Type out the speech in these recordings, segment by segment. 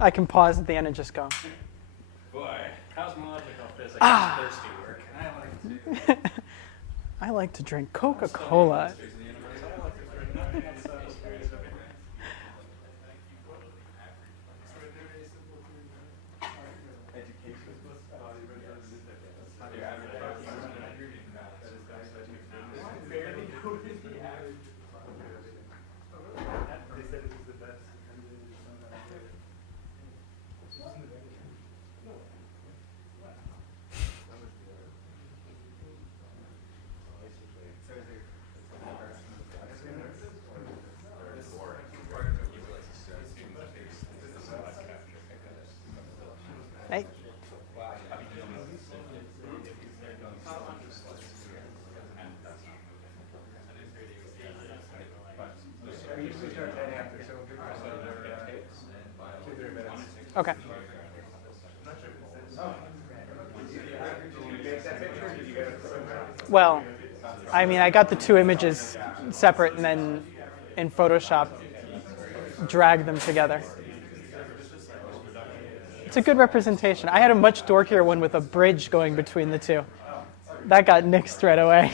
I can pause at the end and just go. Boy, cosmological physics is thirsty work. I like to drink Coca-Cola. Hey. Okay. Well, I mean, I got the two images separate and then in Photoshop drag them together. It's a good representation. I had a much dorkier one with a bridge going between the two. That got nixed right away.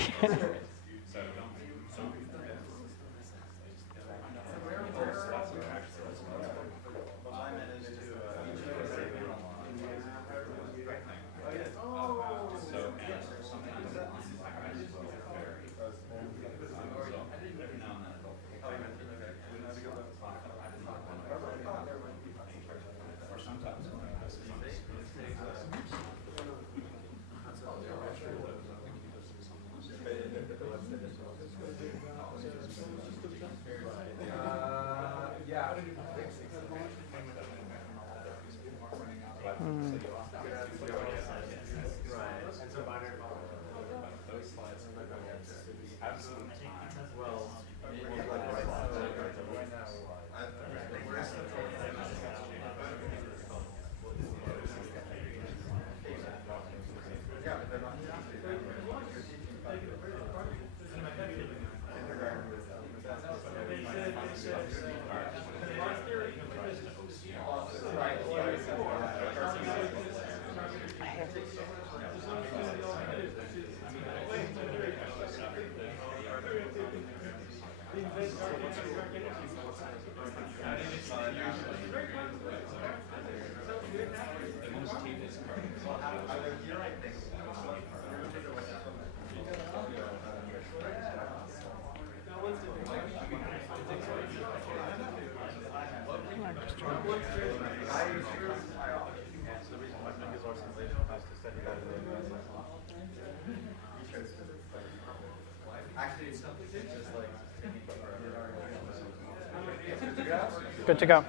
Good to go.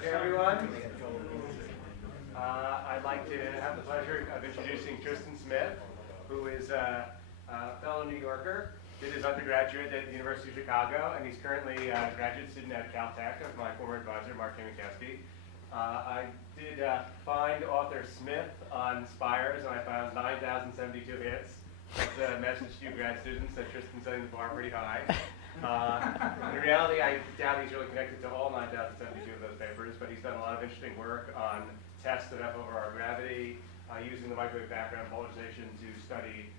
Hey everyone. I'd like to have the pleasure of introducing Tristan Smith, who is a fellow New Yorker, did his undergraduate at the University of Chicago, and he's currently a graduate student at Caltech with my former advisor, Mark Kamikowski. I did find author Smith on Spires, and I found 9,072 hits. That's a message to you grad students that Tristan's setting the bar pretty high. In reality, I doubt he's really connected to all 9,072 of those papers, but he's done a lot of interesting work on tests of F/r gravity, using the microwave background polarization to study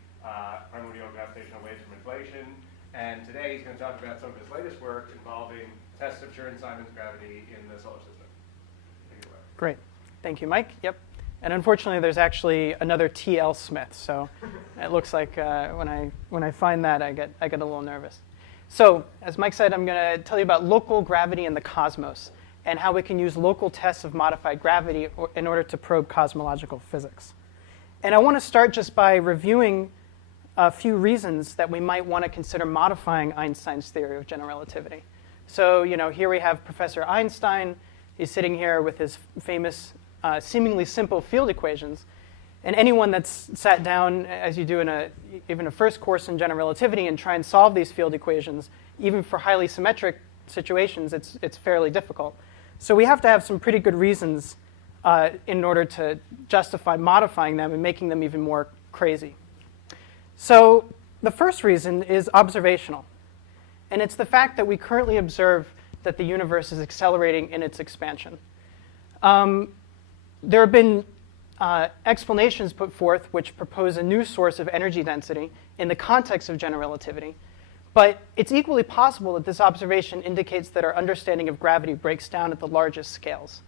primordial gravitational waves from inflation. And today he's going to talk about some of his latest work involving tests of Chern-Simons gravity in the solar system. Take it away. Great. Thank you, Mike. Yep. And unfortunately, there's actually another T.L. Smith, so it looks like when I find that, I get a little nervous. So, as Mike said, I'm going to tell you about local gravity in the cosmos and how we can use local tests of modified gravity in order to probe cosmological physics. And I want to start just by reviewing a few reasons that we might want to consider modifying Einstein's theory of general relativity. So, here we have Professor Einstein. He's sitting here with his famous, seemingly simple field equations. And anyone that's sat down, as you do in even a first course in general relativity, and try and solve these field equations, even for highly symmetric situations, it's fairly difficult. So we have to have some pretty good reasons in order to justify modifying them and making them even more crazy. So the first reason is observational. And it's the fact that we currently observe that the universe is accelerating in its expansion. There have been explanations put forth which propose a new source of energy density in the context of general relativity, but it's equally possible that this observation indicates that our understanding of gravity breaks down at the largest scales.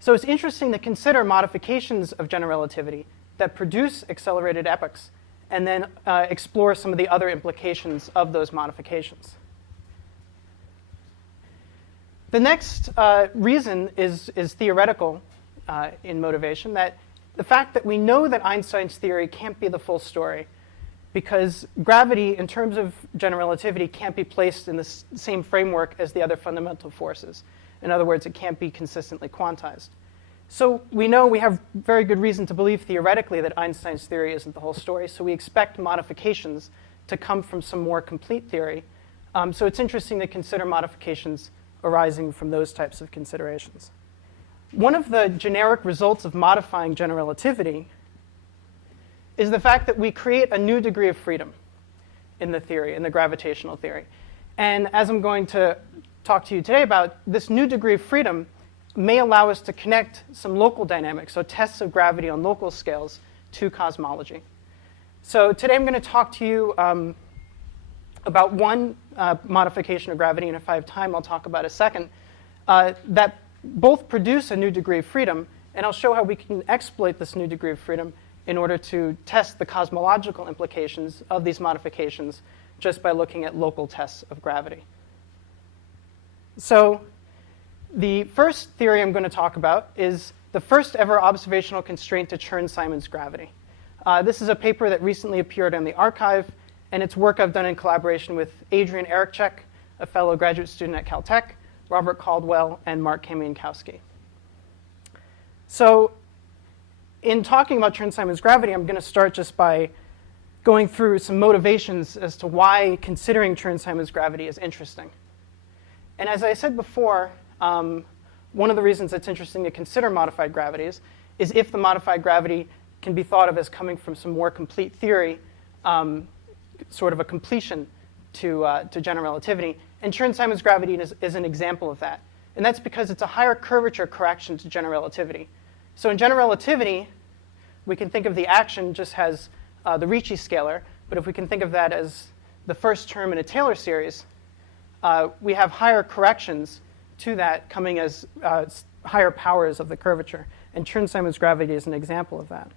So it's interesting to consider modifications of general relativity that produce accelerated epochs and then explore some of the other implications of those modifications. The next reason is theoretical in motivation, that the fact that we know that Einstein's theory can't be the full story because gravity, in terms of general relativity, can't be placed in the same framework as the other fundamental forces. In other words, it can't be consistently quantized. So we know we have very good reason to believe theoretically that Einstein's theory isn't the whole story, so we expect modifications to come from some more complete theory. So it's interesting to consider modifications arising from those types of considerations. One of the generic results of modifying general relativity is the fact that we create a new degree of freedom in the theory, in the gravitational theory. And as I'm going to talk to you today about, this new degree of freedom may allow us to connect some local dynamics, so tests of gravity on local scales, to cosmology. So today I'm going to talk to you about one modification of gravity, and if I have time, I'll talk about a second, that both produce a new degree of freedom, and I'll show how we can exploit this new degree of freedom in order to test the cosmological implications of these modifications just by looking at local tests of gravity. So the first theory I'm going to talk about is the first ever observational constraint to Chern-Simons gravity. This is a paper that recently appeared in the archive, and it's work I've done in collaboration with Adrian Erichek, a fellow graduate student at Caltech, Robert Caldwell, and Mark Kamienkowski. So in talking about Chern-Simons gravity, I'm going to start just by going through some motivations as to why considering Chern-Simons gravity is interesting. And as I said before, one of the reasons it's interesting to consider modified gravities is if the modified gravity can be thought of as coming from some more complete theory, sort of a completion to general relativity. And Chern-Simons gravity is an example of that. And that's because it's a higher curvature correction to general relativity. So in general relativity, we can think of the action just as the Ricci scalar. But if we can think of that as the first term in a Taylor series, we have higher corrections to that coming as higher powers of the curvature. And Chern-Simons gravity is an example of that.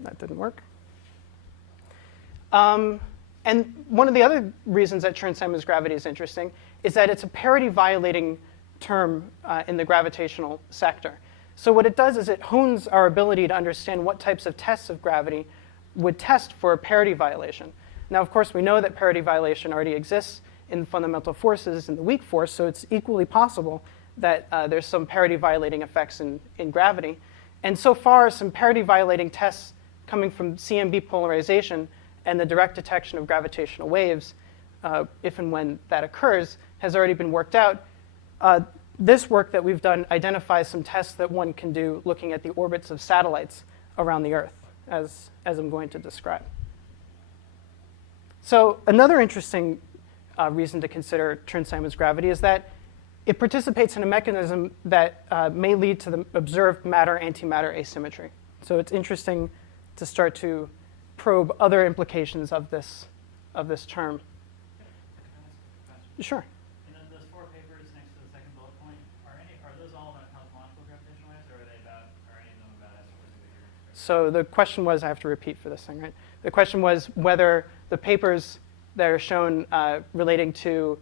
That didn't work. And one of the other reasons that Chern-Simons gravity is interesting is that it's a parity-violating term in the gravitational sector. So what it does is it hones our ability to understand what types of tests of gravity would test for a parity violation. Now, of course, we know that parity violation already exists in fundamental forces in the weak force, so it's equally possible that there's some parity-violating effects in gravity. And so far, some parity-violating tests coming from CMB polarization and the direct detection of gravitational waves, if and when that occurs, has already been worked out. This work that we've done identifies some tests that one can do looking at the orbits of satellites around the Earth, as I'm going to describe. So another interesting reason to consider Chern-Simons gravity is that it participates in a mechanism that may lead to the observed matter-antimatter asymmetry. So it's interesting to start to probe other implications of this term. Can I ask a question? Sure. And then those four papers next to the second bullet point, are those all about cosmological gravitational waves, or are any of them about astrophysics? So the question was, I have to repeat for this thing, right? The question was whether the papers that are shown relating to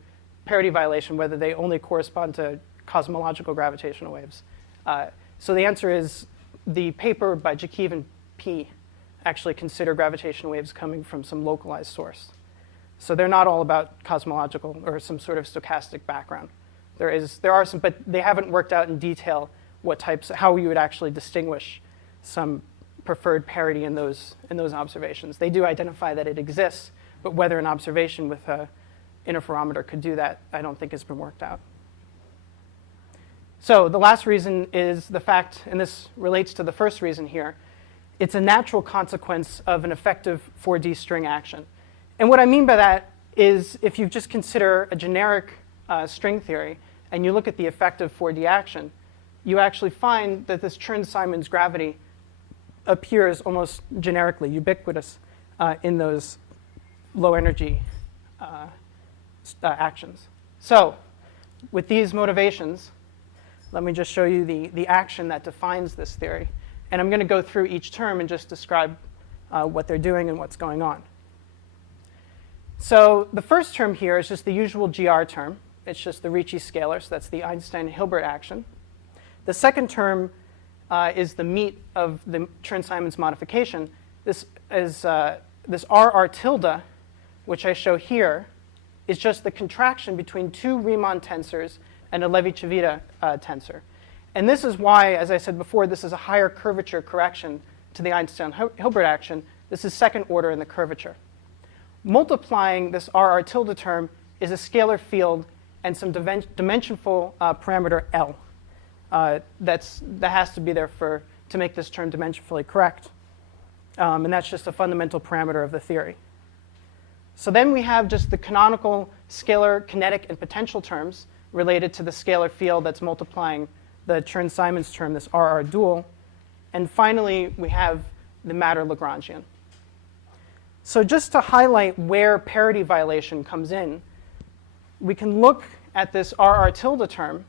parity violation, whether they only correspond to cosmological gravitational waves. So the answer is the paper by Jakiv and P actually consider gravitational waves coming from some localized source. So they're not all about cosmological or some sort of stochastic background. There are some, but they haven't worked out in detail what types, how you would actually distinguish some preferred parity in those observations. They do identify that it exists, but whether an observation with an interferometer could do that, I don't think has been worked out. So the last reason is the fact, and this relates to the first reason here, it's a natural consequence of an effective 4D string action. And what I mean by that is if you just consider a generic string theory, and you look at the effective 4D action, you actually find that this Chern-Simons gravity appears almost generically, ubiquitous in those low energy actions. So with these motivations, let me just show you the action that defines this theory. And I'm going to go through each term and just describe what they're doing and what's going on. So the first term here is just the usual GR term. It's just the Ricci scalar, so that's the Einstein-Hilbert action. The second term is the meat of the Chern-Simons modification. This is this RR tilde, which I show here, is just the contraction between two Riemann tensors and a Levi-Civita tensor. And this is why, as I said before, this is a higher curvature correction to the Einstein-Hilbert action. This is second order in the curvature. Multiplying this RR tilde term is a scalar field and some dimensionful parameter L. That has to be there to make this term dimensionally correct. And that's just a fundamental parameter of the theory. So then we have just the canonical scalar kinetic and potential terms related to the scalar field that's multiplying the Chern-Simons term, this RR dual. And finally, we have the matter Lagrangian. So just to highlight where parity violation comes in, we can look at this RR tilde term,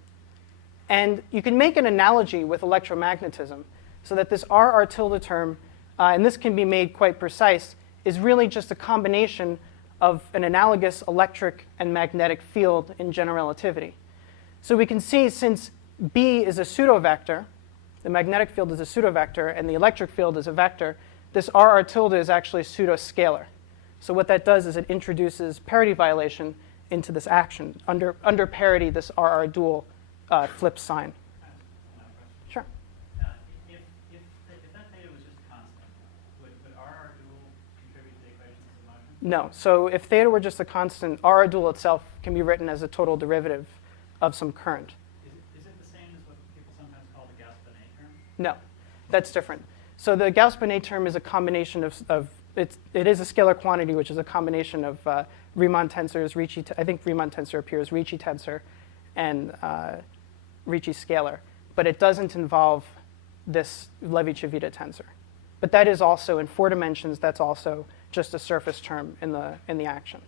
and you can make an analogy with electromagnetism so that this RR tilde term, and this can be made quite precise, is really just a combination of an analogous electric and magnetic field in general relativity. So we can see since B is a pseudovector, the magnetic field is a pseudovector, and the electric field is a vector, this RR tilde is actually pseudoscalar. So what that does is it introduces parity violation into this action. Under parity, this RR dual flips sign. Sure. If that theta was just a constant, would RR dual contribute to the equations of motion? No. So if theta were just a constant, RR dual itself can be written as a total derivative of some current. Is it the same as what people sometimes call the Gauss-Bonnet term? No, that's different. So the Gauss-Bonnet term is a combination of it is a scalar quantity, which is a combination of Riemann tensors, Ricci. I think Riemann tensor appears Ricci tensor, and Ricci scalar. But it doesn't involve this Levi-Civita tensor. But that is also in 4 dimensions. That's also just a surface term in the action,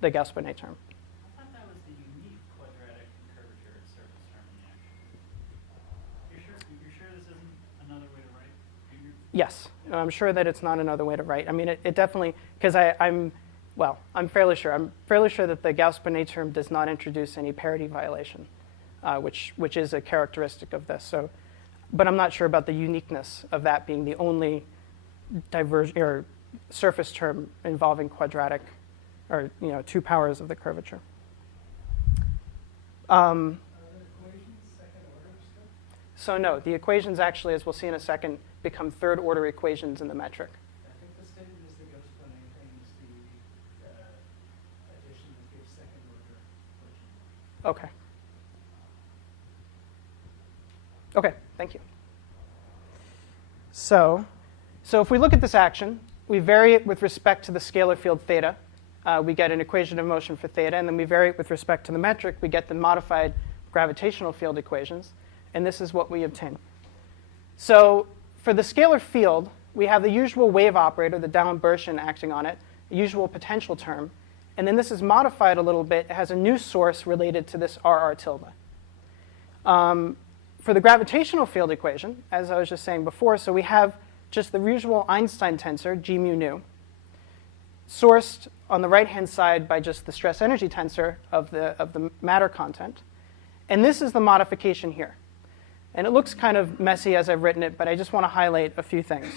the Gauss-Bonnet term. I thought that was the unique quadratic curvature surface term in the action. You're sure this isn't another way to write? Yes, I'm sure that it's not another way to write. I mean, it definitely, because I'm fairly sure. I'm fairly sure that the Gauss-Bonnet term does not introduce any parity violation, which is a characteristic of this. So, but I'm not sure about the uniqueness of that being the only surface term involving quadratic, or 2 powers of the curvature. Are the equations second order still? So no, the equations actually, as we'll see in a second, become third order equations in the metric. I think the statement is the Gauss-Bonnet thing is the addition that gives second order equations. Okay. Okay, thank you. So if we look at this action, we vary it with respect to the scalar field theta. We get an equation of motion for theta, and then we vary it with respect to the metric. We get the modified gravitational field equations, and this is what we obtain. So for the scalar field, we have the usual wave operator, the D'Alembert acting on it, the usual potential term, and then this is modified a little bit. It has a new source related to this RR tilde. For the gravitational field equation, as I was just saying before, so we have just the usual Einstein tensor, G mu nu, sourced on the right-hand side by just the stress energy tensor of the matter content. And this is the modification here. And it looks kind of messy as I've written it, but I just want to highlight a few things.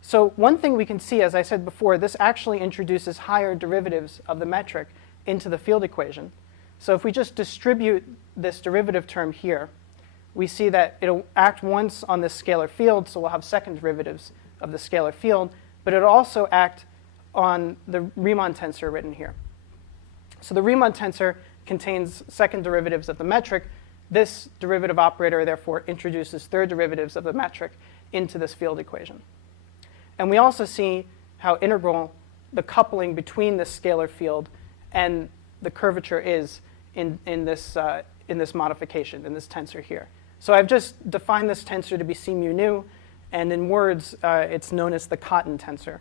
So one thing we can see, as I said before, this actually introduces higher derivatives of the metric into the field equation. So if we just distribute this derivative term here, we see that it'll act once on this scalar field, so we'll have second derivatives of the scalar field, but it'll also act on the Riemann tensor written here. So the Riemann tensor contains second derivatives of the metric. This derivative operator, therefore, introduces third derivatives of the metric into this field equation. And we also see how integral the coupling between the scalar field and the curvature is in this modification, in this tensor here. So I've just defined this tensor to be C mu nu, and in words, it's known as the cotton tensor.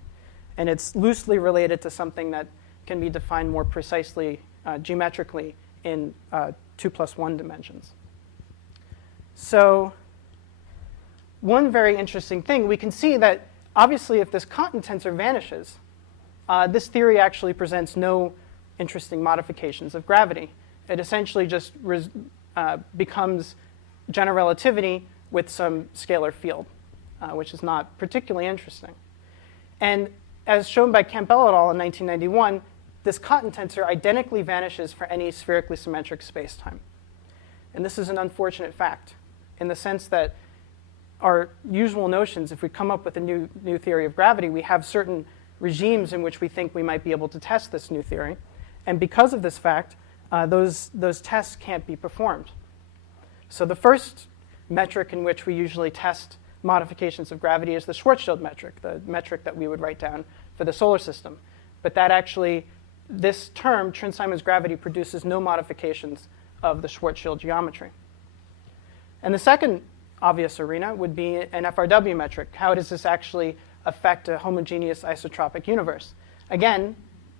And it's loosely related to something that can be defined more precisely geometrically in 2+1 dimensions. So one very interesting thing, we can see that obviously if this cotton tensor vanishes, this theory actually presents no interesting modifications of gravity. It essentially just becomes general relativity with some scalar field, which is not particularly interesting. And as shown by Campbell et al. In 1991, this cotton tensor identically vanishes for any spherically symmetric spacetime. And this is an unfortunate fact in the sense that our usual notions, if we come up with a new theory of gravity, we have certain regimes in which we think we might be able to test this new theory. And because of this fact, those tests can't be performed. So the first metric in which we usually test modifications of gravity is the Schwarzschild metric, the metric that we would write down for the solar system. But that actually, this term, Chern-Simons gravity, produces no modifications of the Schwarzschild geometry. And the second obvious arena would be an FRW metric. How does this actually affect a homogeneous isotropic universe? Again,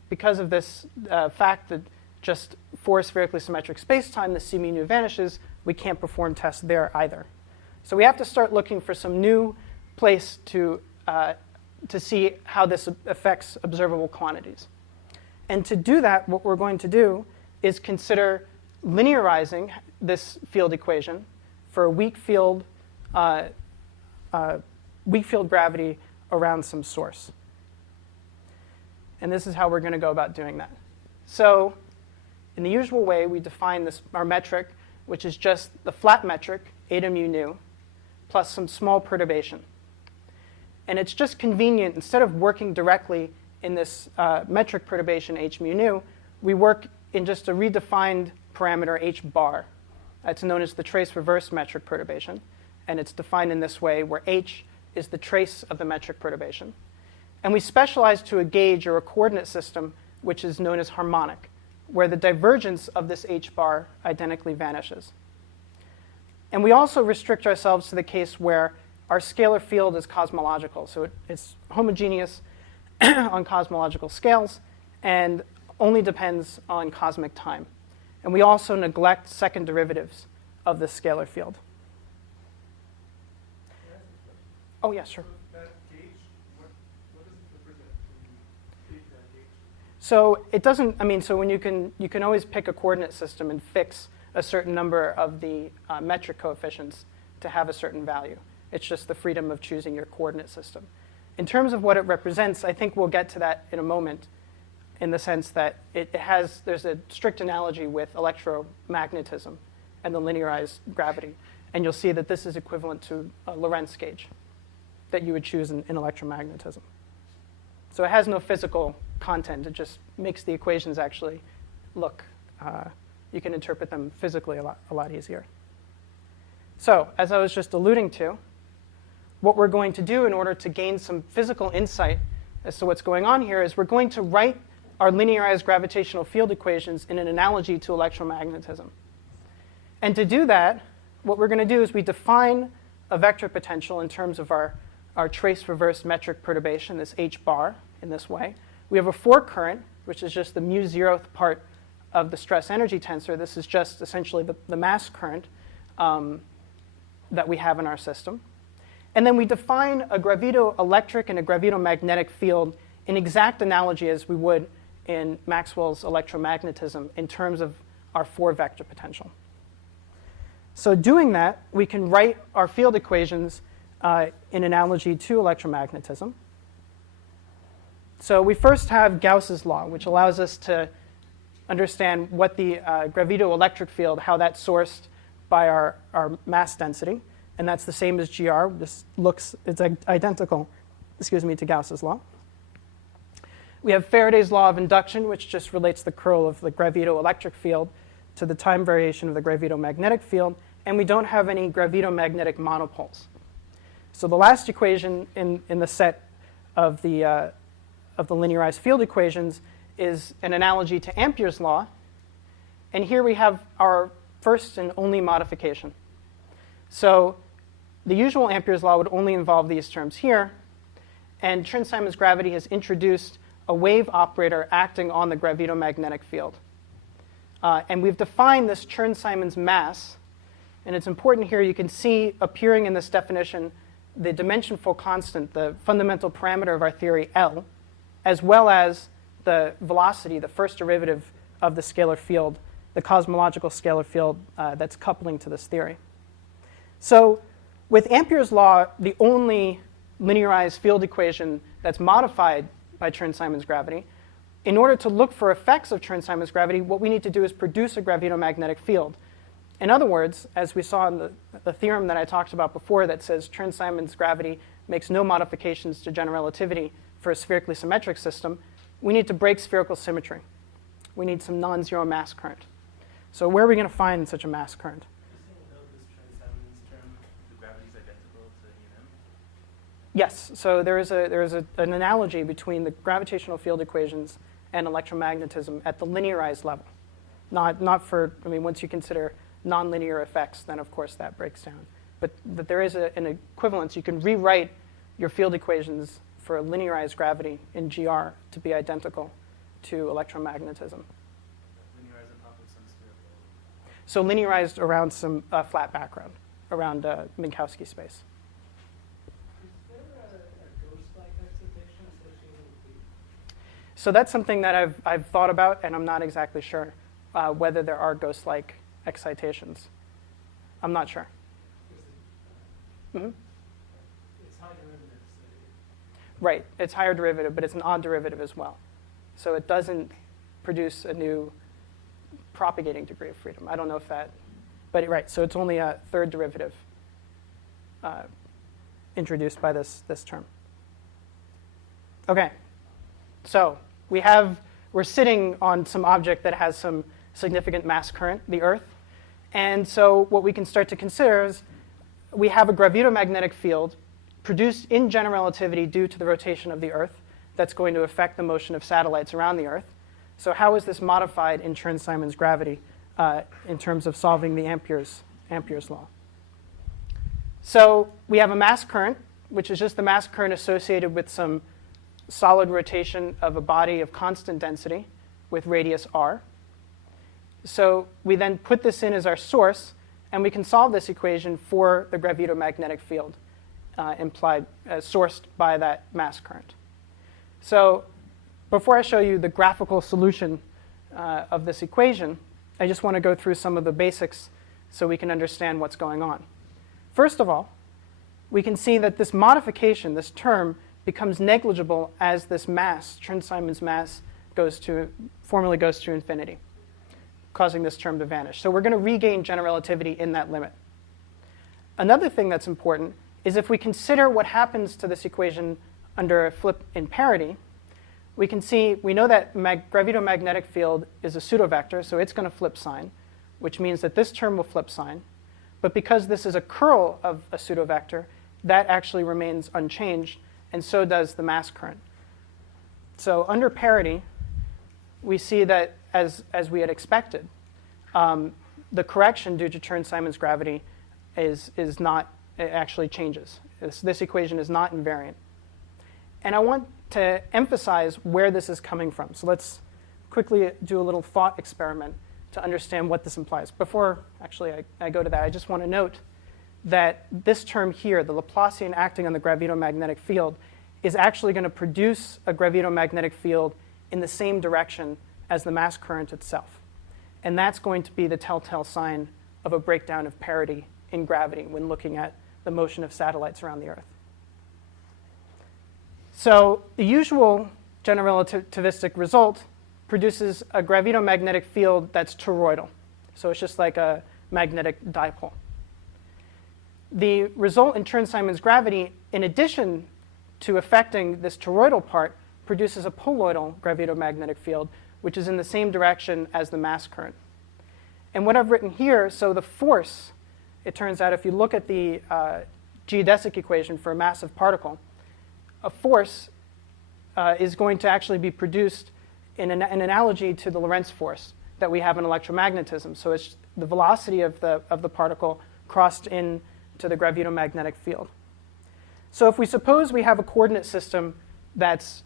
because of this fact that just for spherically symmetric spacetime, the C mu nu vanishes, we can't perform tests there either. So we have to start looking for some new place to see how this affects observable quantities. And to do that, what we're going to do is consider linearizing this field equation for a weak field gravity around some source. And this is how we're going to go about doing that. So in the usual way, we define our metric, which is just the flat metric, eta mu nu, plus some small perturbation. And it's just convenient, instead of working directly in this metric perturbation h mu nu, we work in just a redefined parameter h bar. It's known as the trace reverse metric perturbation. And it's defined in this way, where h is the trace of the metric perturbation. And we specialize to a gauge or a coordinate system, which is known as harmonic, where the divergence of this h bar identically vanishes. And we also restrict ourselves to the case where our scalar field is cosmological. So it's homogeneous on cosmological scales and only depends on cosmic time. And we also neglect second derivatives of the scalar field. Oh, yeah, sure. That gauge, what does it represent when you take that gauge? So it doesn't, so when you can always pick a coordinate system and fix a certain number of the metric coefficients to have a certain value. It's just the freedom of choosing your coordinate system. In terms of what it represents, I think we'll get to that in a moment, in the sense that there's a strict analogy with electromagnetism and the linearized gravity. And you'll see that this is equivalent to a Lorentz gauge that you would choose in electromagnetism. So it has no physical content. It just makes the equations actually look, you can interpret them physically a lot easier. So as I was just alluding to, what we're going to do in order to gain some physical insight as to what's going on here is we're going to write our linearized gravitational field equations in an analogy to electromagnetism. And to do that, what we're going to do is we define a vector potential in terms of our trace reverse metric perturbation, this h bar, in this way. We have a fork current, which is just the mu zeroth part of the stress energy tensor. This is just essentially the mass current that we have in our system. And then we define a gravito-electric and a gravito-magnetic field in exact analogy as we would in Maxwell's electromagnetism in terms of our 4-vector potential. So doing that, we can write our field equations in analogy to electromagnetism. So we first have Gauss's law, which allows us to understand what the gravito-electric field, how that's sourced by our mass density. And that's the same as GR. It's identical, to Gauss's law. We have Faraday's law of induction, which just relates the curl of the gravito-electric field to the time variation of the gravito-magnetic field. And we don't have any gravito-magnetic monopoles. So the last equation in the set of the linearized field equations is an analogy to Ampere's law. And here we have our first and only modification. So the usual Ampere's law would only involve these terms here. And Chern-Simons gravity has introduced a wave operator acting on the gravitomagnetic field. And we've defined this Chern-Simons mass. And it's important here, you can see appearing in this definition the dimensionful constant, the fundamental parameter of our theory, L, as well as the velocity, the first derivative of the scalar field, the cosmological scalar field that's coupling to this theory. So with Ampere's law, the only linearized field equation that's modified by Chern-Simons gravity, in order to look for effects of Chern-Simons gravity, what we need to do is produce a gravitomagnetic field. In other words, as we saw in the theorem that I talked about before that says Chern-Simons gravity makes no modifications to general relativity for a spherically symmetric system, we need to break spherical symmetry. We need some non-zero mass current. So where are we going to find such a mass current? Without this Chern-Simons term, the gravity is identical to EM? Yes. So there is an analogy between the gravitational field equations and electromagnetism at the linearized level. Not for, I mean, once you consider nonlinear effects, then of course that breaks down. But there is an equivalence. You can rewrite your field equations for a linearized gravity in GR to be identical to electromagnetism. Linearized on top of some spherical. So linearized around some flat background, around Minkowski space. Is there a ghost-like excitation associated with the? So that's something that I've thought about, and I'm not exactly sure whether there are ghost-like excitations. I'm not sure. Mm-hmm. It's high derivatives. Right, it's higher derivative, but it's an odd derivative as well. So it doesn't produce a new propagating degree of freedom. I don't know if that, but right, so it's only a third derivative introduced by this term. Okay, so we're sitting on some object that has some significant mass current, the Earth. And so what we can start to consider is we have a gravitomagnetic field produced in general relativity due to the rotation of the Earth that's going to affect the motion of satellites around the Earth. So how is this modified in Chern-Simons gravity in terms of solving the Ampere's law? So we have a mass current, which is just the mass current associated with some solid rotation of a body of constant density with radius r. So we then put this in as our source, and we can solve this equation for the gravitomagnetic field implied, sourced by that mass current. So before I show you the graphical solution of this equation, I just want to go through some of the basics so we can understand what's going on. First of all, we can see that this modification, this term, becomes negligible as this mass, Chern-Simons mass, formally goes to infinity, causing this term to vanish. So we're going to regain general relativity in that limit. Another thing that's important is if we consider what happens to this equation under a flip in parity, we know that gravitomagnetic field is a pseudovector, so it's going to flip sign, which means that this term will flip sign. But because this is a curl of a pseudovector, that actually remains unchanged, and so does the mass current. So under parity, we see that as we had expected, the correction due to Chern-Simons gravity it actually changes. This equation is not invariant. And I want to emphasize where this is coming from. So let's quickly do a little thought experiment to understand what this implies. Before actually I go to that, I just want to note that this term here, the Laplacian acting on the gravitomagnetic field, is actually going to produce a gravitomagnetic field in the same direction as the mass current itself. And that's going to be the telltale sign of a breakdown of parity in gravity when looking at the motion of satellites around the Earth. So the usual general relativistic result produces a gravitomagnetic field that's toroidal. So it's just like a magnetic dipole. The result in Chern-Simons gravity, in addition to affecting this toroidal part, produces a poloidal gravitomagnetic field, which is in the same direction as the mass current. And what I've written here, so the force, it turns out if you look at the geodesic equation for a massive particle, a force is going to actually be produced in an analogy to the Lorentz force, that we have in electromagnetism. So it's the velocity of the particle crossed into the gravito-magnetic field. So if we suppose we have a coordinate system that's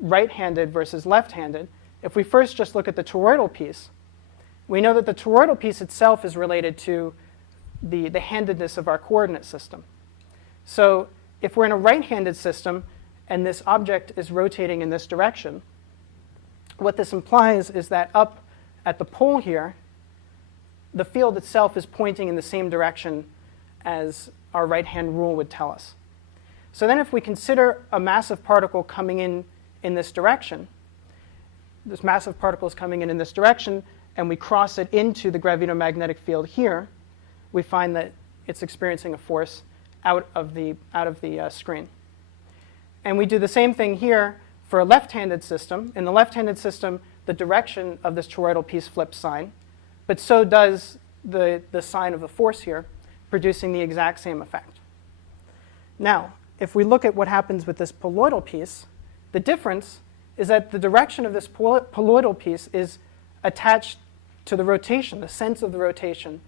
right-handed versus left-handed, if we first just look at the toroidal piece, we know that the toroidal piece itself is related to the handedness of our coordinate system. So if we're in a right-handed system and this object is rotating in this direction, what this implies is that up at the pole here, the field itself is pointing in the same direction as our right-hand rule would tell us. So then if we consider a massive particle coming in this direction, this massive particle is coming in this direction, and we cross it into the gravito-magnetic field here, we find that it's experiencing a force out of the screen. And we do the same thing here for a left-handed system. In the left-handed system, the direction of this toroidal piece flips sign, but so does the sign of the force here, producing the exact same effect. Now, if we look at what happens with this poloidal piece, the difference is that the direction of this poloidal piece is attached to the rotation, the sense of the rotation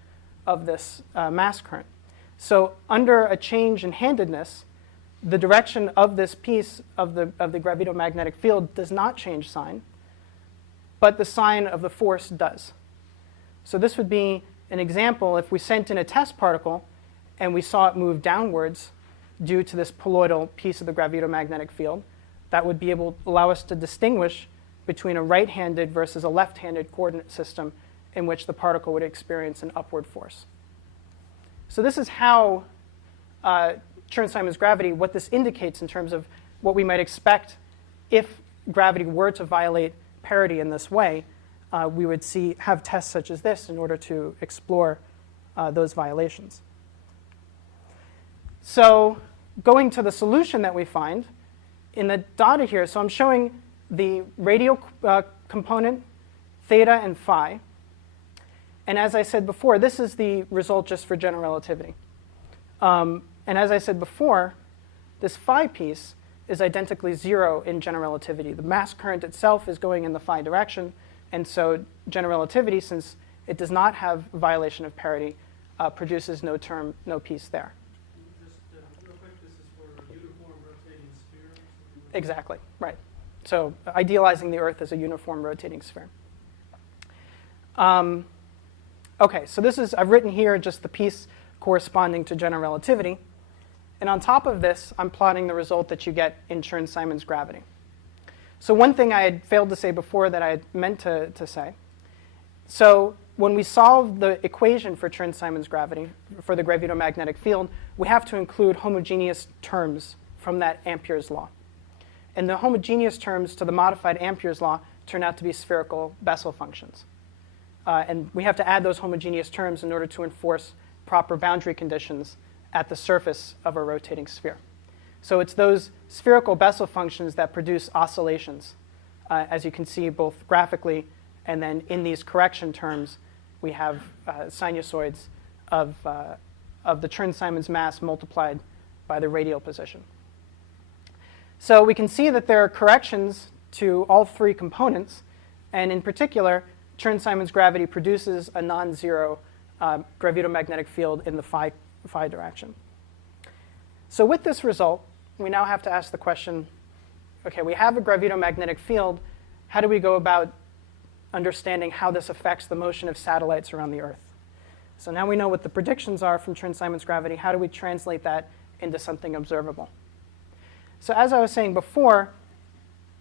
of this mass current. So under a change in handedness, the direction of this piece of the gravito-magnetic field does not change sign, but the sign of the force does. So this would be an example if we sent in a test particle and we saw it move downwards due to this poloidal piece of the gravito-magnetic field. That would be able to allow us to distinguish between a right-handed versus a left-handed coordinate system in which the particle would experience an upward force. So this is how Chern-Simons gravity, what this indicates in terms of what we might expect if gravity were to violate parity in this way. We would have tests such as this in order to explore those violations. So going to the solution that we find, in the dotted here, so I'm showing the radial component, theta and phi. And as I said before, this is the result just for general relativity. And as I said before, this phi piece is identically 0 in general relativity. The mass current itself is going in the phi direction, and so general relativity, since it does not have violation of parity, produces no term, no piece there. Just real quick, this is for a uniform rotating sphere? Exactly, right. So idealizing the Earth as a uniform rotating sphere. Okay, so I've written here just the piece corresponding to general relativity. And on top of this, I'm plotting the result that you get in Chern-Simons gravity. So one thing I had failed to say before that I had meant to say. So when we solve the equation for Chern-Simons gravity, for the gravito-magnetic field, we have to include homogeneous terms from that Ampere's law. And the homogeneous terms to the modified Ampere's law turn out to be spherical Bessel functions. And we have to add those homogeneous terms in order to enforce proper boundary conditions at the surface of a rotating sphere. So it's those spherical Bessel functions that produce oscillations, as you can see both graphically and then in these correction terms, we have sinusoids of the Chern-Simons mass multiplied by the radial position. So we can see that there are corrections to all three components, and in particular, Chern-Simons gravity produces a non-zero gravito-magnetic field in the phi direction. So with this result, we now have to ask the question, okay, we have a gravito-magnetic field. How do we go about understanding how this affects the motion of satellites around the Earth? So now we know what the predictions are from Chern-Simons gravity. How do we translate that into something observable? So as I was saying before,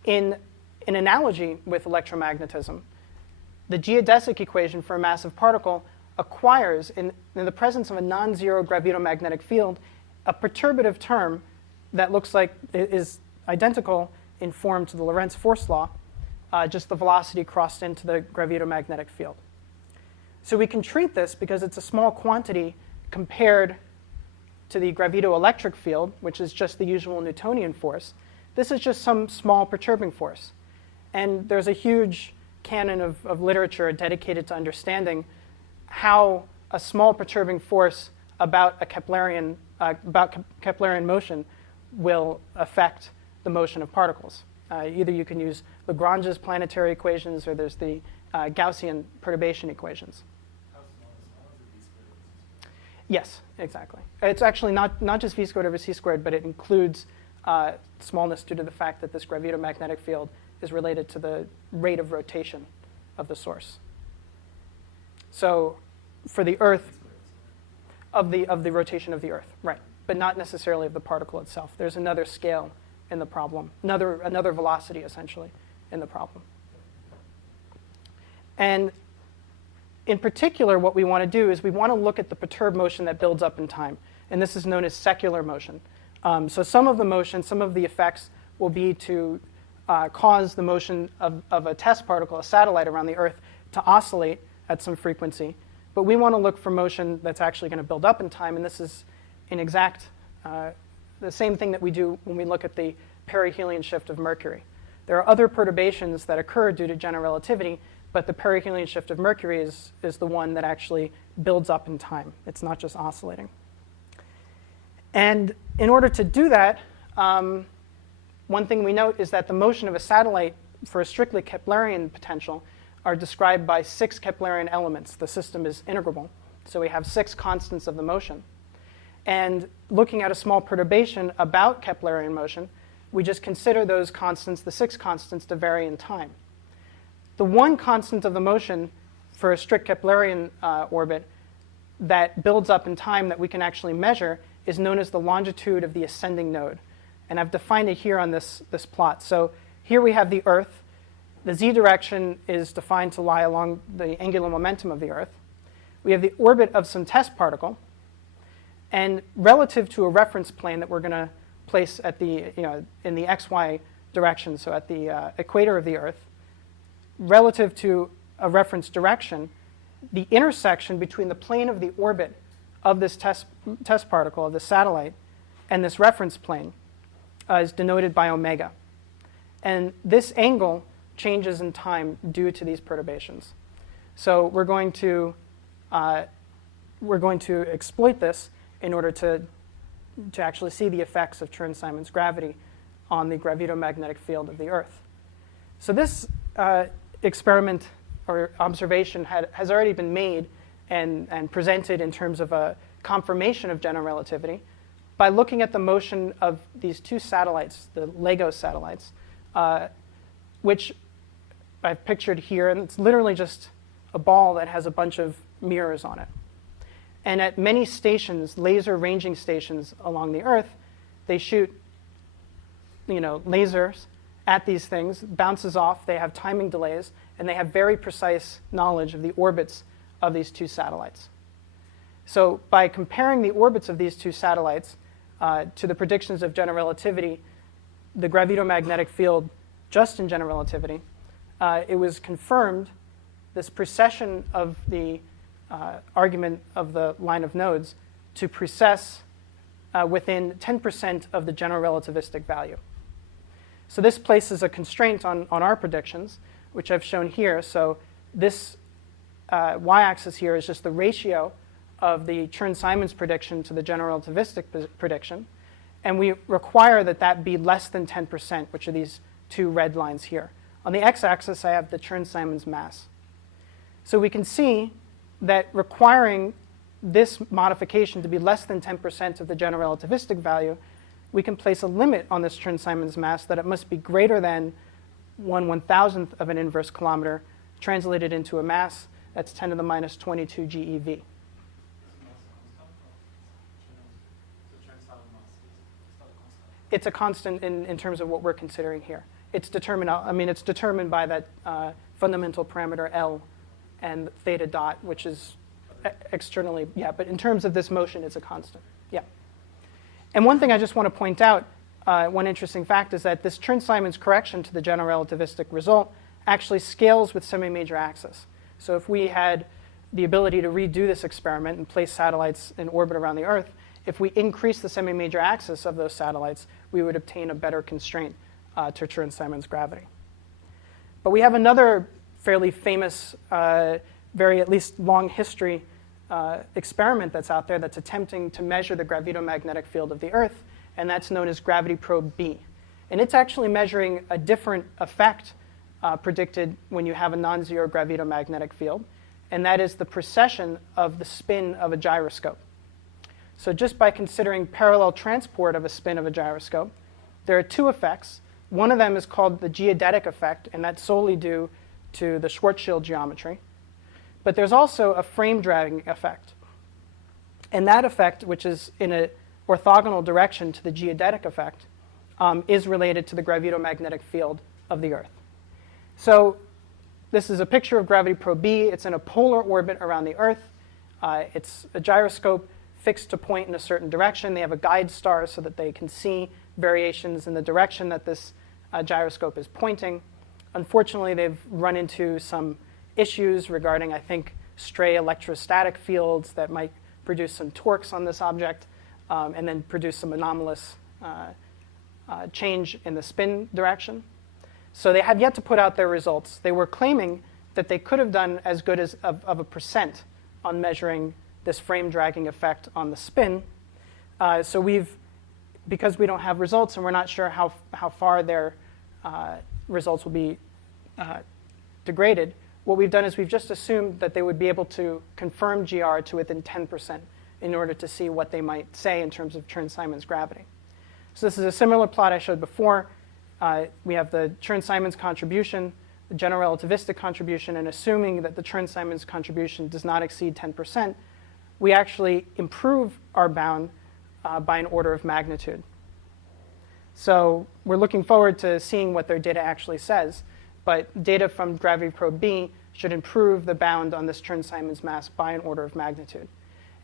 in an analogy with electromagnetism, the geodesic equation for a massive particle acquires, in the presence of a non-zero gravito-magnetic field, a perturbative term that looks like it is identical in form to the Lorentz force law, just the velocity crossed into the gravito-magnetic field. So we can treat this, because it's a small quantity compared to the gravito-electric field, which is just the usual Newtonian force. This is just some small perturbing force. And there's a huge canon of literature dedicated to understanding how a small perturbing force about Keplerian motion will affect the motion of particles. Either you can use Lagrange's planetary equations, or there's the Gaussian perturbation equations. How small is the v squared? Yes, exactly. It's actually not just v squared over c squared, but it includes smallness due to the fact that this gravito-magnetic field is related to the rate of rotation of the source. So for the Earth, of the rotation of the Earth, right, but not necessarily of the particle itself. There's another scale in the problem, another velocity essentially in the problem. And in particular, what we want to do is we want to look at the perturbed motion that builds up in time. And this is known as secular motion. So some of the motion, some of the effects will be to cause the motion of a test particle, a satellite around the Earth, to oscillate at some frequency. But we want to look for motion that's actually going to build up in time. And this is in exact the same thing that we do when we look at the perihelion shift of Mercury. There are other perturbations that occur due to general relativity, but the perihelion shift of Mercury is the one that actually builds up in time. It's not just oscillating. And in order to do that, one thing we note is that the motion of a satellite for a strictly Keplerian potential are described by 6 Keplerian elements. The system is integrable, so we have 6 constants of the motion. And looking at a small perturbation about Keplerian motion, we just consider those constants, the 6 constants, to vary in time. The one constant of the motion for a strict Keplerian orbit that builds up in time that we can actually measure is known as the longitude of the ascending node. And I've defined it here on this plot. So here we have the Earth. The z direction is defined to lie along the angular momentum of the Earth. We have the orbit of some test particle. And relative to a reference plane that we're going to place at the, in the xy direction, so at the equator of the Earth, relative to a reference direction, the intersection between the plane of the orbit of this test particle, of the satellite, and this reference plane is denoted by omega. And this angle changes in time due to these perturbations. So we're going to exploit this in order to actually see the effects of Chern-Simons gravity on the gravito-magnetic field of the Earth. So this experiment or observation has already been made and presented in terms of a confirmation of general relativity by looking at the motion of these 2 satellites, the LEGO satellites, which I've pictured here, and it's literally just a ball that has a bunch of mirrors on it. And at many stations, laser ranging stations along the Earth, they shoot lasers at these things, bounces off, they have timing delays, and they have very precise knowledge of the orbits of these 2 satellites. So by comparing the orbits of these 2 satellites to the predictions of general relativity, the gravito-magnetic field just in general relativity, it was confirmed, this precession of the argument of the line of nodes, to precess within 10% of the general relativistic value. So this places a constraint on our predictions, which I've shown here. So this y-axis here is just the ratio of the Chern-Simons prediction to the general relativistic prediction. And we require that that be less than 10%, which are these 2 red lines here. On the x-axis, I have the Chern-Simons mass. So we can see that requiring this modification to be less than 10% of the general relativistic value, we can place a limit on this Chern-Simons mass that it must be greater than 1/1000th of an inverse kilometer, translated into a mass that's 10 to the minus 22 GeV. It's a constant in terms of what we're considering here. It's determined, it's determined by that fundamental parameter L and theta dot, which is externally, but in terms of this motion, it's a constant, And one thing I just want to point out, one interesting fact is that this Chern-Simons correction to the general relativistic result actually scales with semi-major axis. So if we had the ability to redo this experiment and place satellites in orbit around the Earth, if we increase the semi-major axis of those satellites, we would obtain a better constraint to Chern-Simons gravity. But we have another fairly famous, very at least long history experiment that's out there that's attempting to measure the gravito-magnetic field of the Earth, and that's known as Gravity Probe B. And it's actually measuring a different effect predicted when you have a non-zero gravitomagnetic field, and that is the precession of the spin of a gyroscope. So just by considering parallel transport of a spin of a gyroscope, there are two effects. One of them is called the geodetic effect, and that's solely due to the Schwarzschild geometry. But there's also a frame dragging effect. And that effect, which is in an orthogonal direction to the geodetic effect, is related to the gravitomagnetic field of the Earth. So this is a picture of gravity probe B. It's in a polar orbit around the Earth. It's a gyroscope fixed to point in a certain direction. They have a guide star so that they can see variations in the direction that this gyroscope is pointing. Unfortunately, they've run into some issues regarding, I think, stray electrostatic fields that might produce some torques on this object, and then produce some anomalous change in the spin direction. So they have yet to put out their results. They were claiming that they could have done as good as of a percent on measuring this frame dragging effect on the spin. So because we don't have results and we're not sure how far their results will be degraded, what we've done is we've just assumed that they would be able to confirm GR to within 10% in order to see what they might say in terms of Chern-Simons gravity. So this is a similar plot I showed before. We have the Chern-Simons contribution, the general relativistic contribution, and assuming that the Chern-Simons contribution does not exceed 10%, we actually improve our bound by an order of magnitude. So we're looking forward to seeing what their data actually says, but data from gravity probe B should improve the bound on this Chern-Simons mass by an order of magnitude.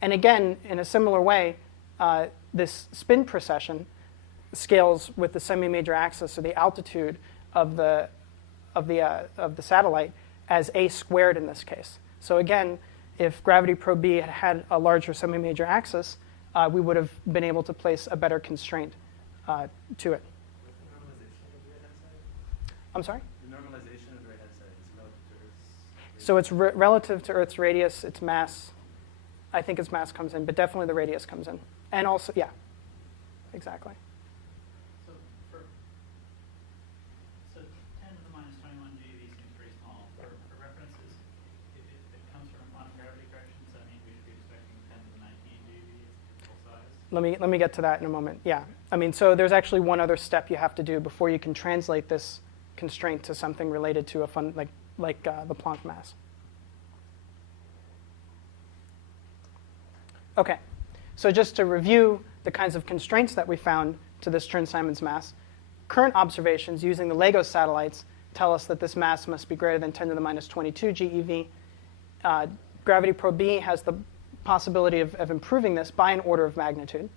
And again, in a similar way, this spin precession scales with the semi-major axis, or the altitude of the satellite, as a squared in this case. So again, if gravity probe B had had a larger semi-major axis, we would have been able to place a better constraint to it. I'm sorry? The normalization of the right-hand side is relative to Earth's. So it's relative to Earth's radius, its mass. I think its mass comes in, but definitely the radius comes in. And also, yeah, exactly. So 10 to the minus 21 GeV seems pretty small. For references, if it comes from quantum gravity corrections, that means we should be expecting 10 to the 19 GeV full size. Let me get to that in a moment. Yeah, I mean, so there's actually one other step you have to do before you can translate this constraint to something related to a like the Planck mass. Okay, so just to review the kinds of constraints that we found to this Chern-Simons mass, current observations using the LEGO satellites tell us that this mass must be greater than 10 to the minus 22 GeV. Gravity probe B has the possibility of improving this by an order of magnitude.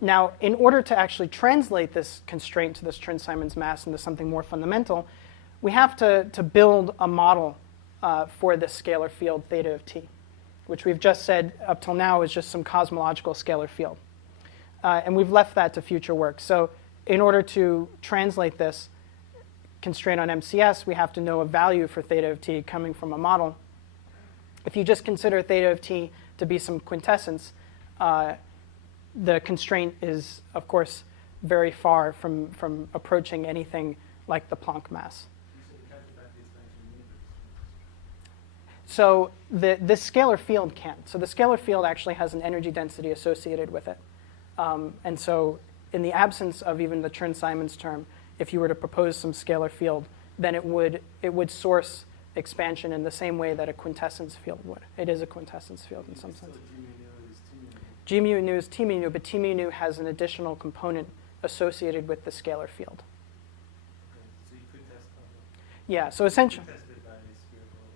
Now, in order to actually translate this constraint to this Chern-Simons mass into something more fundamental, we have to build a model for this scalar field theta of t, which we've just said up till now is just some cosmological scalar field. And we've left that to future work. So in order to translate this constraint on MCS, we have to know a value for theta of t coming from a model. If you just consider theta of t to be some quintessence, the constraint is, of course, very far from approaching anything like the Planck mass. So this scalar field can't. So the scalar field actually has an energy density associated with it. And so in the absence of even the Chern-Simons term, if you were to propose some scalar field, then it would source expansion in the same way that a quintessence field would. It is a quintessence field in some sense. G mu nu is T mu nu, but T mu nu has an additional component associated with the scalar field. Okay, so you could test that. Yeah, so essentially, Test it by spherical.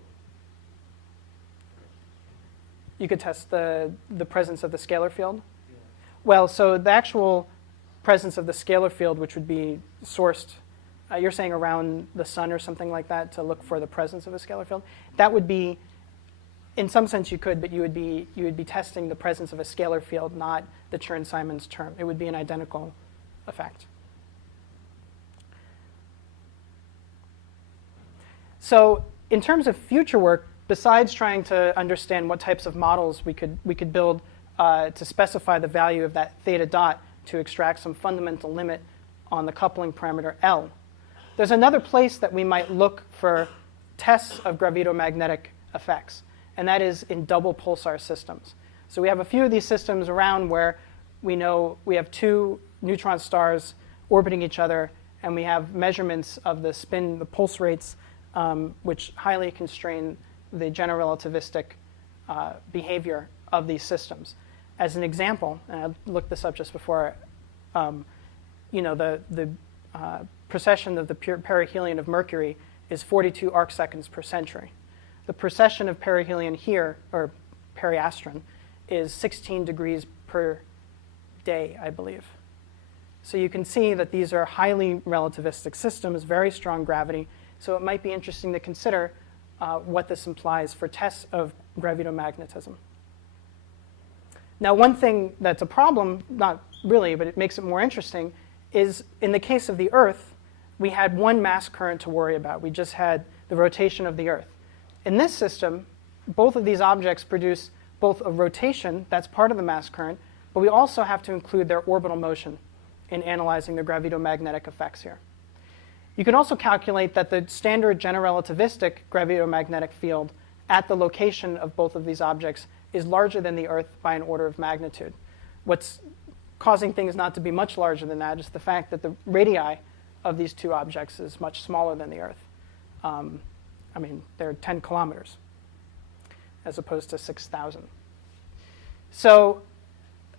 you could test the presence of the scalar field. Yeah. Well, so the actual presence of the scalar field, which would be sourced, you're saying around the sun or something like that to look for the presence of a scalar field, that would be, in some sense you could, but you would be testing the presence of a scalar field, not the Chern-Simons term. It would be an identical effect. So in terms of future work, besides trying to understand what types of models we could build to specify the value of that theta dot to extract some fundamental limit on the coupling parameter L, there's another place that we might look for tests of gravitomagnetic effects, and that is in double pulsar systems. So we have a few of these systems around where we know we have two neutron stars orbiting each other, and we have measurements of the spin, the pulse rates, which highly constrain the general relativistic behavior of these systems. As an example, and I looked this up just before, the precession of the perihelion of Mercury is 42 arcseconds per century. The precession of perihelion here, or periastron, is 16 degrees per day, I believe. So you can see that these are highly relativistic systems, very strong gravity. So it might be interesting to consider what this implies for tests of gravitomagnetism. Now, one thing that's a problem, not really, but it makes it more interesting, is in the case of the Earth, we had one mass current to worry about. We just had the rotation of the Earth. In this system, both of these objects produce both a rotation, that's part of the mass current, but we also have to include their orbital motion in analyzing the gravitomagnetic effects here. You can also calculate that the standard general relativistic gravitomagnetic field at the location of both of these objects is larger than the Earth by an order of magnitude. What's causing things not to be much larger than that is the fact that the radii of these two objects is much smaller than the Earth. They're 10 kilometers as opposed to 6,000. So,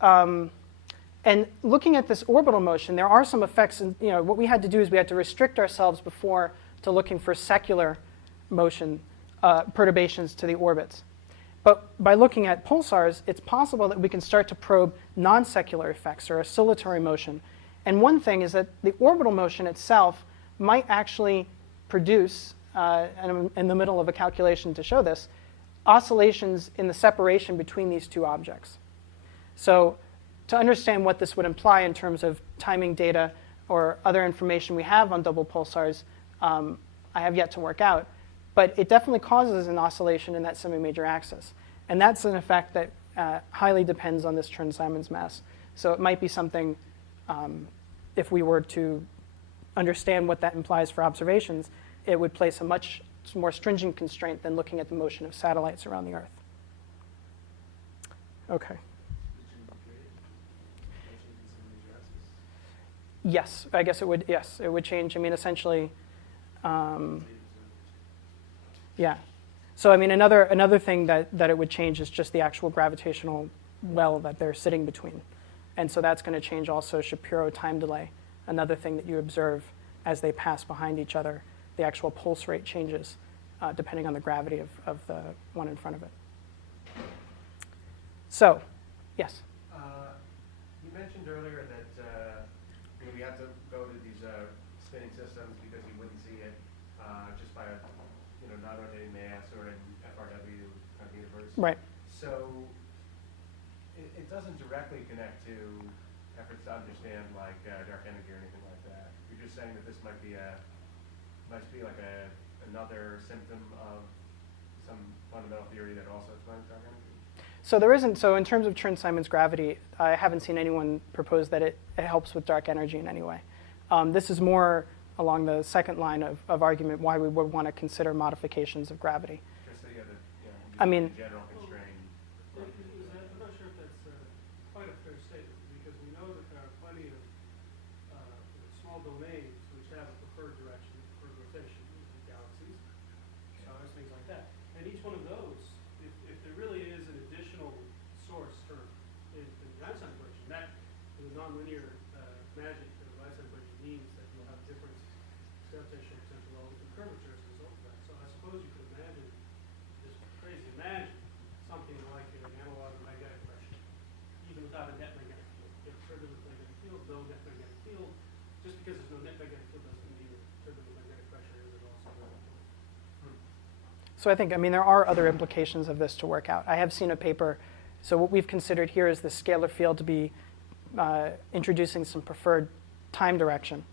and looking at this orbital motion, there are some effects. And what we had to do is we had to restrict ourselves before to looking for secular motion perturbations to the orbits. But by looking at pulsars, it's possible that we can start to probe non-secular effects or oscillatory motion. And one thing is that the orbital motion itself might actually produce, and I'm in the middle of a calculation to show this, oscillations in the separation between these two objects. So to understand what this would imply in terms of timing data or other information we have on double pulsars, I have yet to work out. But it definitely causes an oscillation in that semi-major axis. And that's an effect that highly depends on this Chern-Simons mass. So it might be something, if we were to understand what that implies for observations, it would place a much more stringent constraint than looking at the motion of satellites around the Earth. Okay. Yes, I guess it would. Yes, it would change. Essentially, yeah. So another thing that it would change is just the actual gravitational well that they're sitting between, and so that's going to change also Shapiro time delay. Another thing that you observe as they pass behind each other, the actual pulse rate changes depending on the gravity of the one in front of it. So, yes. You mentioned earlier that we had to go to these spinning systems because you wouldn't see it just by a non-rotating mass or an FRW kind of universe. Right. So it doesn't directly connect to efforts to understand like dark energy or anything like that. You're just saying that this might be another symptom of some fundamental theory that also explains dark energy. So there isn't. So in terms of Chern-Simons gravity, I haven't seen anyone propose that it helps with dark energy in any way. This is more along the second line of argument why we would want to consider modifications of gravity. Just so general constraint. I'm not sure if that's quite a fair statement, because we know that there are plenty of small domains which have a preferred direction for rotation, galaxies, stars, things like that. And each one of those, if there really is an additional source for in the Einstein equation, that in the nonlinear magic of the Einstein equation means that you'll have different gravitational potential relative curvature as a result of that. So I suppose you could imagine, just crazy imagine, something like an analog magnetic pressure, even without a net magnetic field. If turbulent magnetic field, no net magnetic field, just because there's no net magnetic field doesn't mean that turbulent magnetic pressure is also relative. So I think, there are other implications of this to work out. I have seen a paper. So what we've considered here is the scalar field to be introducing some preferred time direction.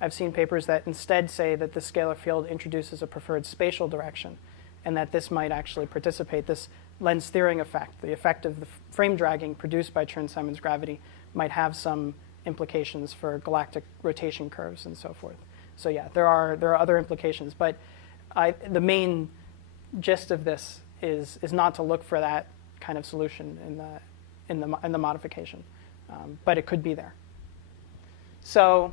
I've seen papers that instead say that the scalar field introduces a preferred spatial direction, and that this might actually participate. This lens theorying effect, the effect of the frame dragging produced by Chern-Simons gravity, might have some implications for galactic rotation curves and so forth. So yeah, there are other implications, but the main gist of this is not to look for that kind of solution in the modification, but it could be there. So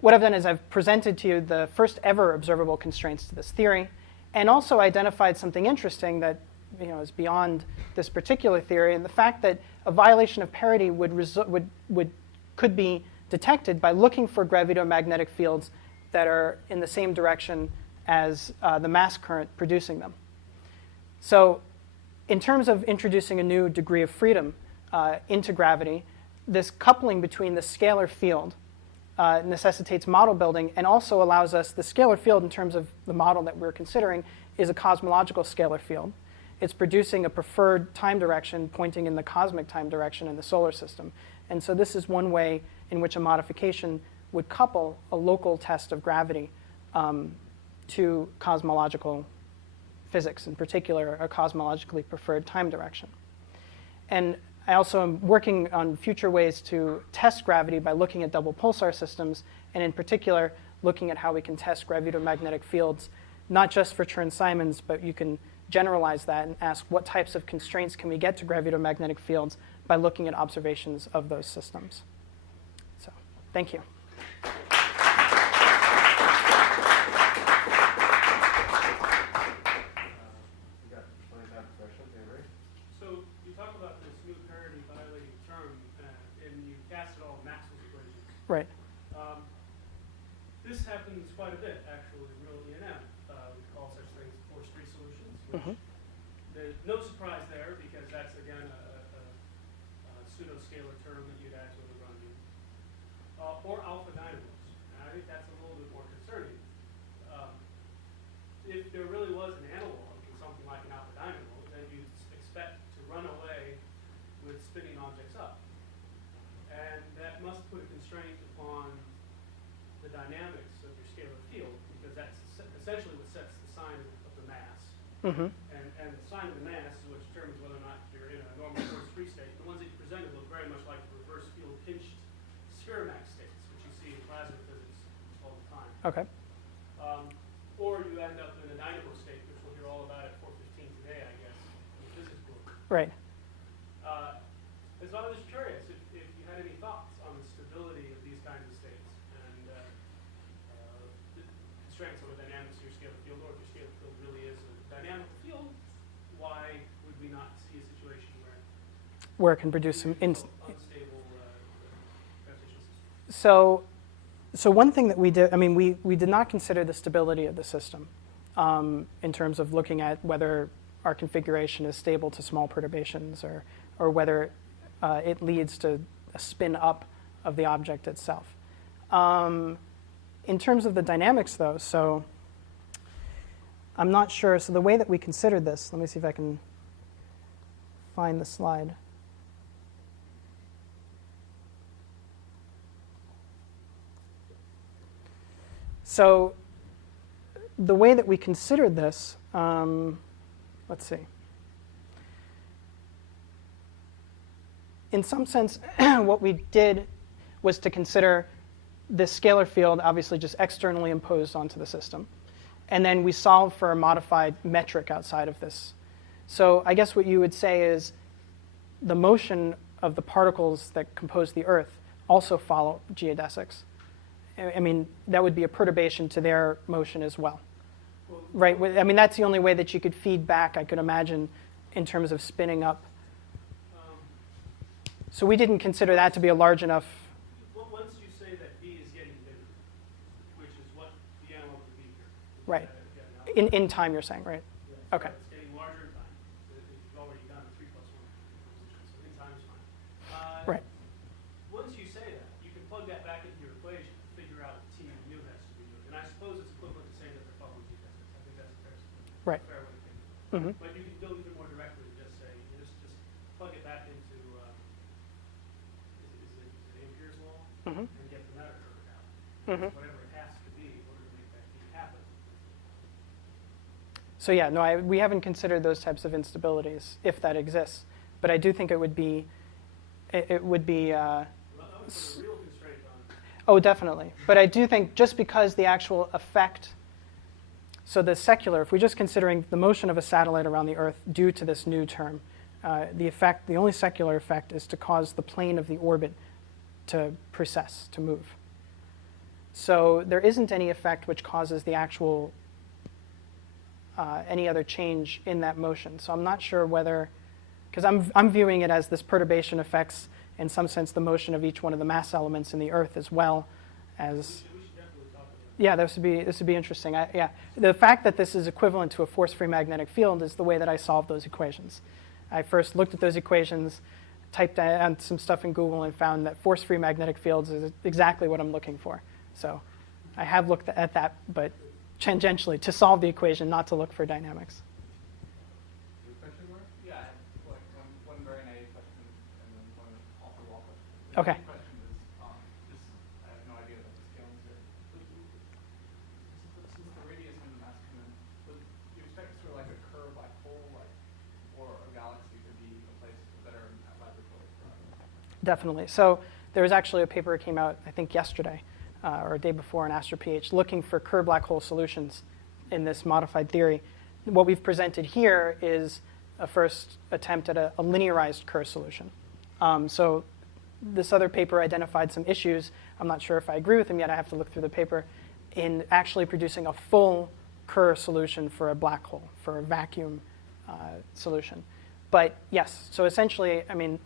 what I've done is I've presented to you the first ever observable constraints to this theory, and also identified something interesting that is beyond this particular theory, and the fact that a violation of parity could be detected by looking for gravito-magnetic fields that are in the same direction as the mass current producing them. So in terms of introducing a new degree of freedom into gravity, this coupling between the scalar field necessitates model building, and also allows us, the scalar field in terms of the model that we're considering is a cosmological scalar field. It's producing a preferred time direction pointing in the cosmic time direction in the solar system. And so this is one way in which a modification would couple a local test of gravity to cosmological physics, in particular a cosmologically preferred time direction. And I also am working on future ways to test gravity by looking at double pulsar systems, and in particular looking at how we can test gravito-magnetic fields, not just for Chern-Simons, but you can generalize that and ask what types of constraints can we get to gravito-magnetic fields by looking at observations of those systems. So, thank you. So you talk about this new parity violating term, and you cast it all Maxwell's equations. Right. This happens quite a bit, actually, in real E&M. We call such things force-free solutions. Which there's no surprise there, because that's, again, a pseudo-scalar term that you'd add to a Lagrangian. Or alpha dynamos. And I think that's a little bit more concerning. If there really was an analog in something like an alpha dynamo, then you'd expect to run away with spinning objects up. And that must put a constraint upon the dynamics of your scalar field, because that's essentially what sets the sign of the mass. And the sign of the mass is what determines whether or not you're in a normal force-free state. The ones that you presented look very much like the reverse field pinched spheromax states, which you see in plasma physics all the time. Okay. Or you end up in a dynamo state, which we'll hear all about at 4:15 today, I guess, in the physics book. Right. So I was curious if you had any thoughts on the stability of these kinds of states and the constraints on the dynamics of your scalar field, or if your scalar field really is a dynamical field, why would we not see a situation where it can produce some unstable gravitational systems? So one thing that we did, we did not consider the stability of the system in terms of looking at whether our configuration is stable to small perturbations, or whether it leads to a spin up of the object itself. In terms of the dynamics, though, so I'm not sure. So the way that we considered this, let me see if I can find the slide. So the way that we considered this, let's see. In some sense, what we did was to consider this scalar field obviously just externally imposed onto the system. And then we solved for a modified metric outside of this. So I guess what you would say is the motion of the particles that compose the Earth also follow geodesics. I mean, that would be a perturbation to their motion as well. Right? I mean, that's the only way that you could feed back, I could imagine, in terms of spinning up. So we didn't consider that to be a large enough. Once you say that B is getting bigger, which is what the analog would be here. Right. In time, you're saying, right? Yeah. Okay. It's getting larger in time. You've already done 3 + 1, so in time is fine. Right. Once you say that, you can plug that back into your equation and figure out what T mu has to be doing. And I suppose it's equivalent to saying that they're following geodesics. I think that's a fair Right. way of thinking. Mm-hmm. But you can go even more directly and just say, just plug it back into is it Ampere's law? Mm-hmm. And get the meta curve out. Mm-hmm. Whatever it has to be in order to make that thing happen. So yeah, no, we haven't considered those types of instabilities, if that exists. But I do think it would be, Well, I would put a real constraint on Oh, definitely. But I do think just because the actual effect, so the secular, if we're just considering the motion of a satellite around the Earth due to this new term, the only secular effect is to cause the plane of the orbit to precess, to move. So there isn't any effect which causes the actual, any other change in that motion. So I'm not sure whether, because I'm viewing it as this perturbation affects, in some sense, the motion of each one of the mass elements in the Earth as well as. We should definitely talk about Yeah, this would be interesting. Yeah, the fact that this is equivalent to a force-free magnetic field is the way that I solved those equations. I first looked at those equations, typed out some stuff in Google, and found that force-free magnetic fields is exactly what I'm looking for. So I have looked at that, but tangentially, to solve the equation, not to look for dynamics. Your question, Mark? Yeah, I have like one very naive question and then one off the wall question. Okay. The question is, just, I have no idea about the scalings here. Since the radius and the mass come in, would you expect sort of like a curve black hole, like, or a galaxy to be a place that are at laboratory? Definitely. So there was actually a paper that came out, I think, yesterday or a day before in AstroPH, looking for Kerr black hole solutions in this modified theory. What we've presented here is a first attempt at a linearized Kerr solution. So this other paper identified some issues. I'm not sure if I agree with them yet. I have to look through the paper in actually producing a full Kerr solution for a black hole, for a vacuum solution. But yes, so essentially, I mean,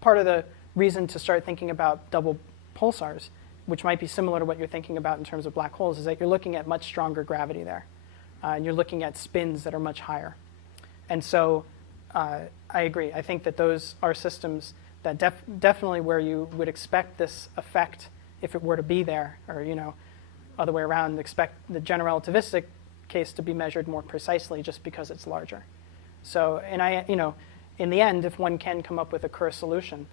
part of the reason to start thinking about double pulsars, which might be similar to what you're thinking about in terms of black holes, is that you're looking at much stronger gravity there. And you're looking at spins that are much higher. And so I agree. I think that those are systems that definitely where you would expect this effect if it were to be there, or other way around, expect the general relativistic case to be measured more precisely just because it's larger. So, and in the end, if one can come up with a Kerr solution,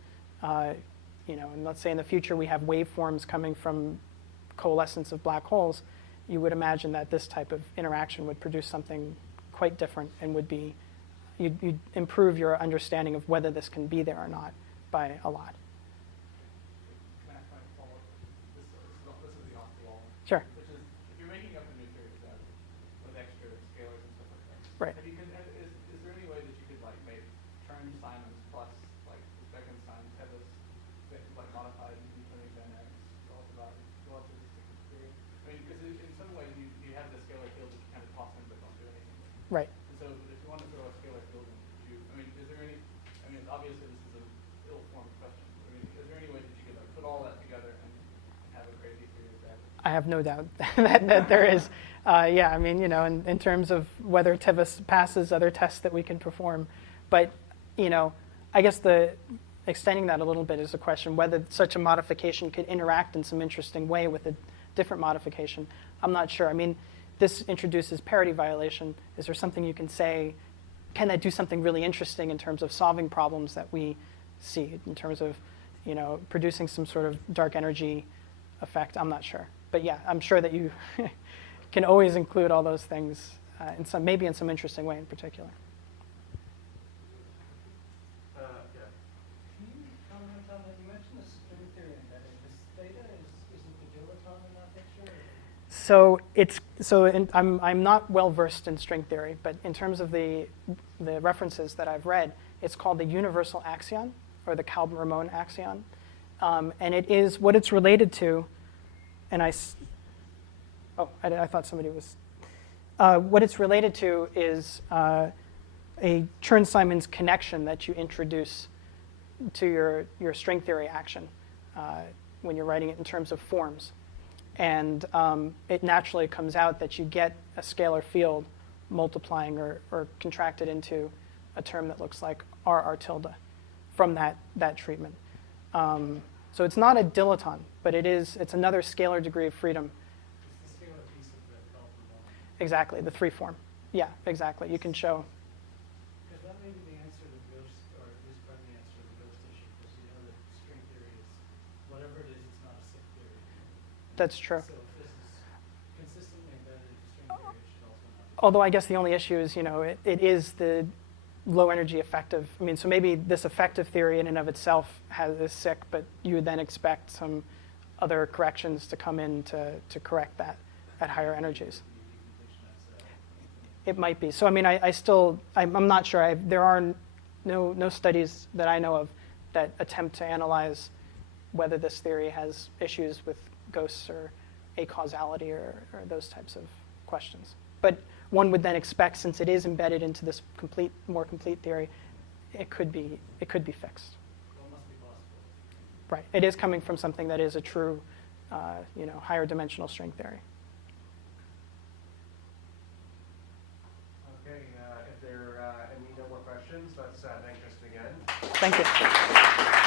and let's say in the future we have waveforms coming from coalescence of black holes, you would imagine that this type of interaction would produce something quite different and would be, you'd improve your understanding of whether this can be there or not by a lot. Can I follow up? This is the off the wall. Sure. Which is, if you're making up a new theory with extra scalars and stuff like that, Right. Is there any way that you could like make Chern-Simons plus like Bekenstein-Tevis like modified Newtonian dynamics relativistic theory? I mean, because in some ways you have the scalar field that you kind of toss in but don't do anything with. Right. And so if you want to throw a scalar field in, is there any? I mean, obviously this is an ill-formed question. I mean, is there any way that you could like put all that together and have a crazy theory of gravity? I have no doubt that there is. Yeah, I mean, in terms of whether Tevis passes other tests that we can perform. But, I guess extending that a little bit is the question whether such a modification could interact in some interesting way with a different modification. I'm not sure. I mean, this introduces parity violation. Is there something you can say, can that do something really interesting in terms of solving problems that we see, in terms of, producing some sort of dark energy effect? I'm not sure. But yeah, I'm sure that you can always include all those things maybe in some interesting way in particular. Yeah. Can you comment on that? You mentioned the string theory embedded. Is theta, isn't the dilaton in that picture? I'm not well versed in string theory, but in terms of the references that I've read, it's called the universal axion, or the Kalb-Ramon axion, and it is what it's related to. And I thought somebody was. What it's related to is a Chern-Simons connection that you introduce to your string theory action when you're writing it in terms of forms. And it naturally comes out that you get a scalar field multiplying or contracted into a term that looks like R tilde from that treatment. So it's not a dilaton, but it's another scalar degree of freedom. It's the scalar piece of the Kalb-Ramon. Exactly, the free form. Yeah, exactly. You can show. Because that may be the answer to the ghost, or at least part of the answer to the ghost issue, because you know that string theory is, whatever it is, it's not a sick theory. That's true. So if this is consistently embedded into string theory, it should also not be. Although I guess the only issue is, it is the low energy effective. I mean, so maybe this effective theory in and of itself is sick, but you would then expect some other corrections to come in to correct that at higher energies. It might be. So I mean, I'm not sure. There are no studies that I know of that attempt to analyze whether this theory has issues with ghosts or acausality or those types of questions. But one would then expect, since it is embedded into this more complete theory, it could be fixed. Well, it must be possible. Right. It is coming from something that is a true, higher dimensional string theory. Okay, if there are no more questions, let's thank Tristan again. Thank you.